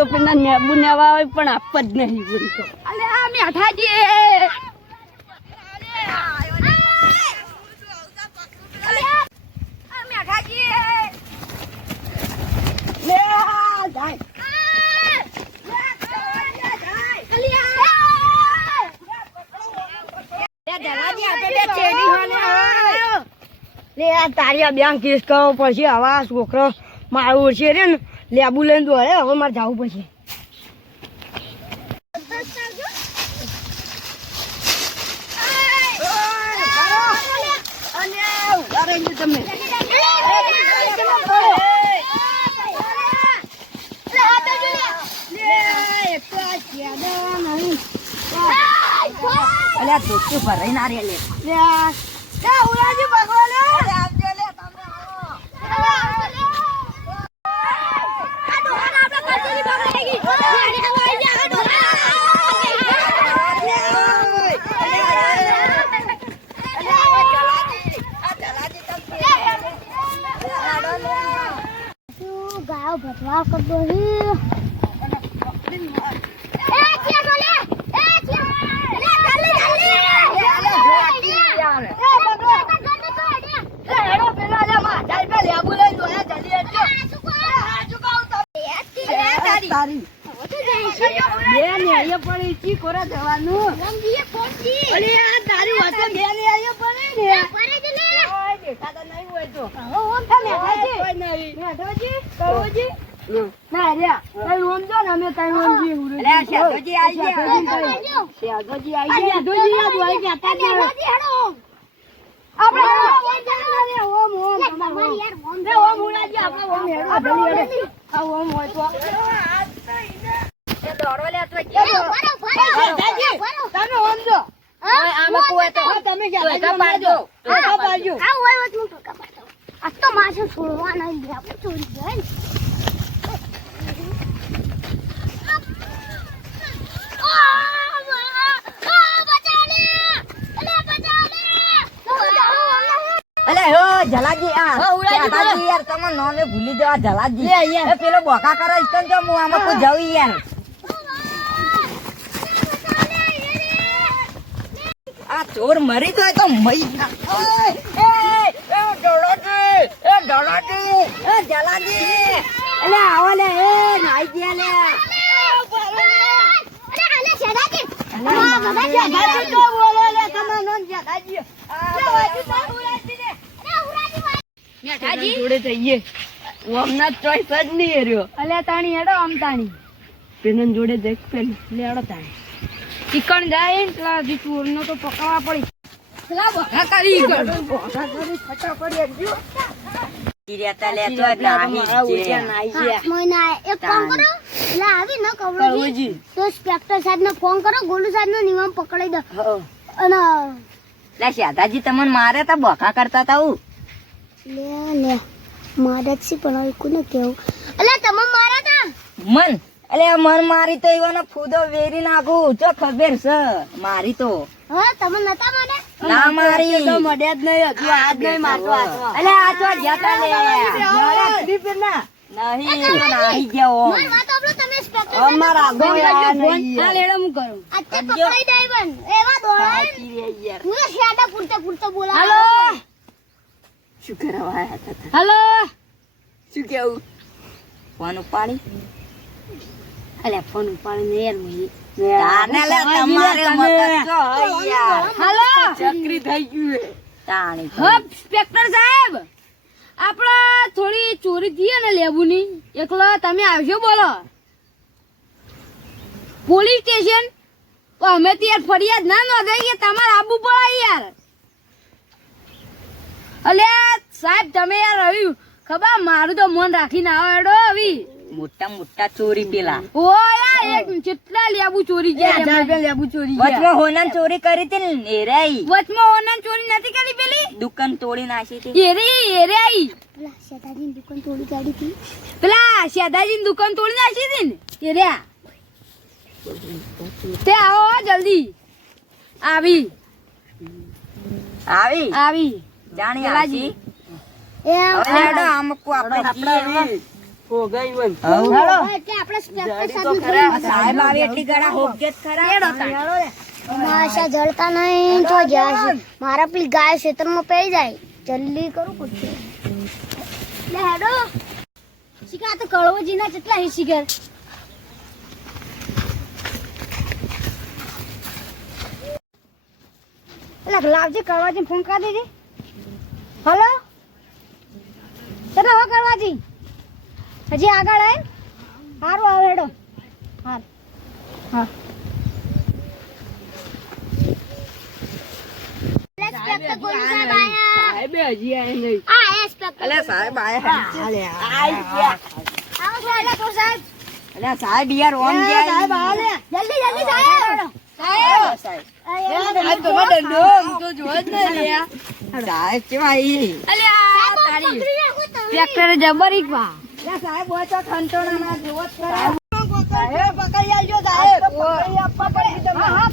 તો પેલા નેબુ નેવા હોય પણ આપ જ નહીં પૂરી તો અલે આ મેઠાજી તારી બેંક કેસ કરવો પડશે હવે છોકરો મારું છે રે ને લેબુ લઈને દોડે હવે મારે જવું પડશે તમે અલ્યા ધોતી ભરાઈ ના રે લે ઉરાજી ભગવાન આપજો લે તમને આ દોહન આપણે કચરી બગડેગી ગાયો ભટવા કરતો હી જલાજી યાર તમે નોમે ભૂલી દેવા જલાજી પેલો બોકા કરે ઇસ્તન તો હું આમાં કોઈ જવું યાર આ ચોર મરી જાય તો મઈ જલાજી અલે આવો લે એ નાઈ ગયા લે જોડે જઈએ ઓમના ચોઈસ જ નહીં રહ્યો અલે તાણી હેડો આમ તાણી પેનન જોડે જઈ પેલી લેડો તાણી ચિકન જાય ને પેલા ચોર નો તો પકડવા પડી પેલા બખા કરી ફટાફટ એકજો કિરિયાતા લે તો નાહી છે મોના એક ફોન કરો લા આવી ન કવરોજી તો સ્પેક્ટર સાહેબ ને ફોન કરો ગોલુ સાહેબ નો નિયમ પકડી દો અને લે શાદાજી તમને મારે તો બખા કરતા તા હું લે મારા છે પણ કોને કેવું અલે તમે મારા તા મન અલે મન મારી તો ઈવાનો ફૂદો વેરી નાખું તો ખબર છે મારી તો હા તમે નતા મને ના મારી તો મડ્યા જ નહીં હજુ આજ નહીં મારતો અલે આ તો જતા લે મારા દીપ ના નહીં તો નાહી ગયો મન વાત આપણો તમે સ્પેક્ટર અમારા ગો યાર નહીં આ લેડો હું કરું આ તે પકડાઈ દાઈવન એવા દોડાય યાર હું શાડા પૂરતે બોલા હાલો શું કરવા હતા હાલો શું કેવું ફોન ઉપાડી અલે ફોન ઉપાડી ને યાર તાને લે તમારે મત છો યાર હાલો ચક્રી થઈ ગયું તાણી હપ સ્પેક્ટર સાહેબ આપડા થોડી ચોરી થઈએ ને લેબુની એકલા તમે આવજો બોલો પોલીસ સ્ટેશન અમે તો યાર ફરિયાદ ના નોંધાઈ તમારે આબુ પડે યાર અલે સાહેબ તમે યાર આવી ખબર મારું તો મન રાખીને આવો એડો આવી મોટા ચોરી પેલા ઓ યાર એક કેટલા લેબુ ચોરી ગયા લેબુ ચોરી ગયા વચમાં હોનન ચોરી કરી હતી ને એરાઈ વચમાં હોનન ચોરી નથી કરી પેલી દુકાન તોડી નાખી હતી એરાઈ પેલા શેદાજીની દુકાન તોડી કાઢી હતી પેલા શેદાજીની દુકાન તોડી નાખી હતી ને એરા તે આવો જલ્દી આવી જાણી આજી એ લેડો આમકો આપણે હો ગઈ વન હાલો. એટલે આપણે જડી તો ખરા સાહેબ આવે એટલી ગળા હોગેત ખરા હેડો તાણ. માશા જળતા નહીં તો જ્યાં મારા પેલી ગાય ખેતરમાં પડી જાય જલ્દી કરું પડશે લે હેડો શિકાર તો કળવજીના કેટલા હી શિકાર એટલે લાવજી કળવાજી ફોન કરી દેજે હલો ચલો હો કળવાજી હજી આગળ આય સારું આવે હેડો હા હા સાહેબ હજી આય નહીં અલે સાહેબ આયા અલે અલે સાહેબ યાર ઓન ગયા સાહેબ તો જો જ ને લ્યા સાહેબ કેવા ઈ અલે તારી ટ્રેક્ટર જબરી પા સાહેબ ઓછો ખંટોણા ના જોત સાહેબ પકડી આલજો સાહેબ પકડી તમે હા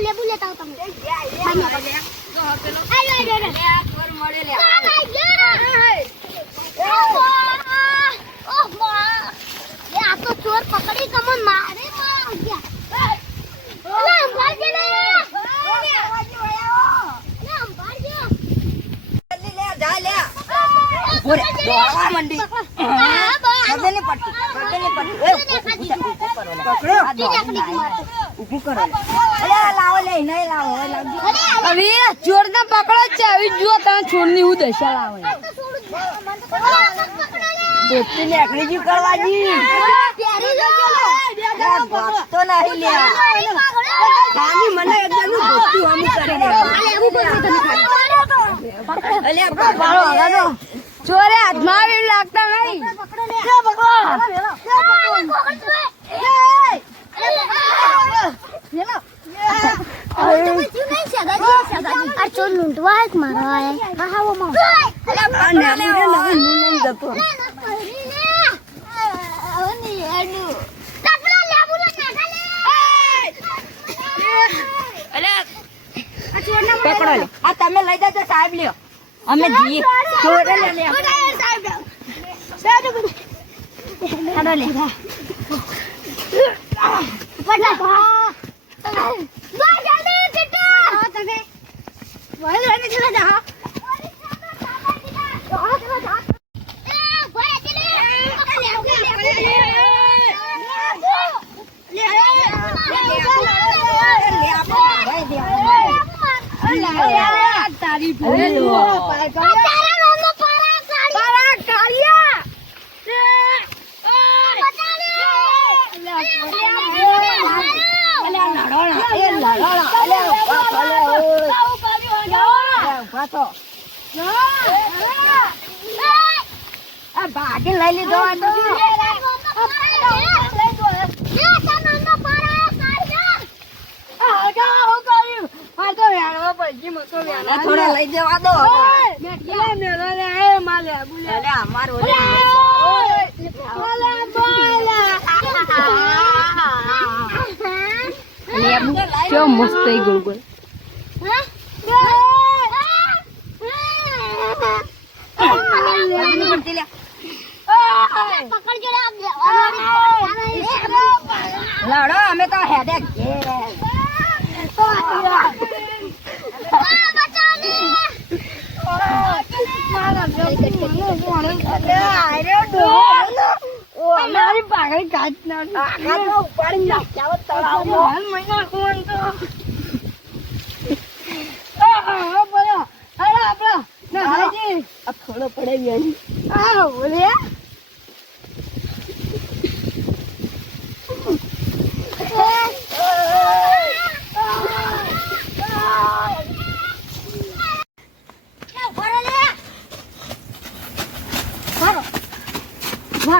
લેબુ લેતા તમે ચોર પકડી કમન મારે ચોર ને પકડો છે આવી જો તમે છોડ ની હું દશા લાવે દોસ્તી ને અકડીજી કરવાજી તો નહીં લ્યા ખાલી મને એકદમ દોસ્તી હમ કરી દે અલે પકડો હલો ચોરે હાથમાં આવી લાગતા નહીં ચોર લૂંટવા એક મારા પકડો લે આ તમે લઈ જાજો સાહેબ લ્યો અમે જઈએ ચોર લે લે હેડો લે તારી ભૂલ ભાગી લઈ લીધો થોડા લઈ જવા દો કેવો મસ્ત થઈ ગયું કોઈ લડો અમે તો હેડેક મારી પાઘડી કાચ ના ઉપાડી નાખ્યા તળાવ મહિના કોણ તો થોડો પડે બેન બોલે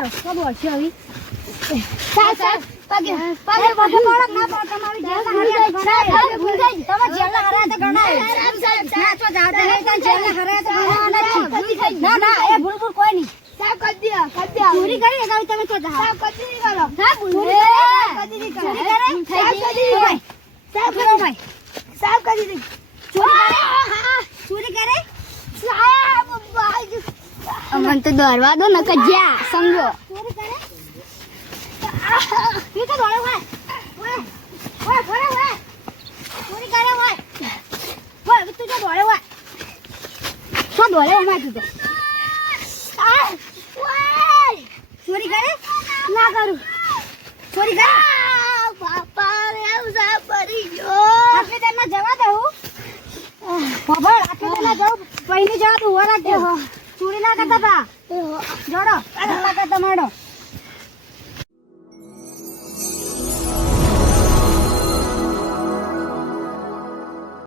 મારો કબ હશે હવે સાહેબ પગે પગે પડક ના પડો તમારી જેલના હરાયા ગણાય તમે જેલના હરાયા તો ગણાય સાહેબ ના તો જાતે નહીં તો જેલના હરાયા તો ગણાવાના નથી ના ના એ ભૂલ કોઈ નહીં સાહેબ કદી ચોરી કરી તો તમે તો જા સાહેબ કદી નહીં કરો સાહેબ ચોરી કદી નહીં કરો ચોરી કરે સાહેબ કદી નહીં સાહેબ કરો ભાઈ સાહેબ કદી નહીં ચોરી કરે સાહેબ ભાઈ અમન તો દરવા દો નક જ્યા સમજો ચોરી કરે તું તો દોડે હોય ઓય ચોરી કરે હોય તું તો દોડે હોય તો દોડે હોય તું તો ચોરી કરે ના કરું ચોરી કરે બાપા રે ઉસા પડી ગયો આપણે તેના જવા દઉં બાબા આપણે તેના જાવ પહેલી જવા દઉં ઓરા દે ચોરી ના કરતા તા જોડો ના કરતા માડો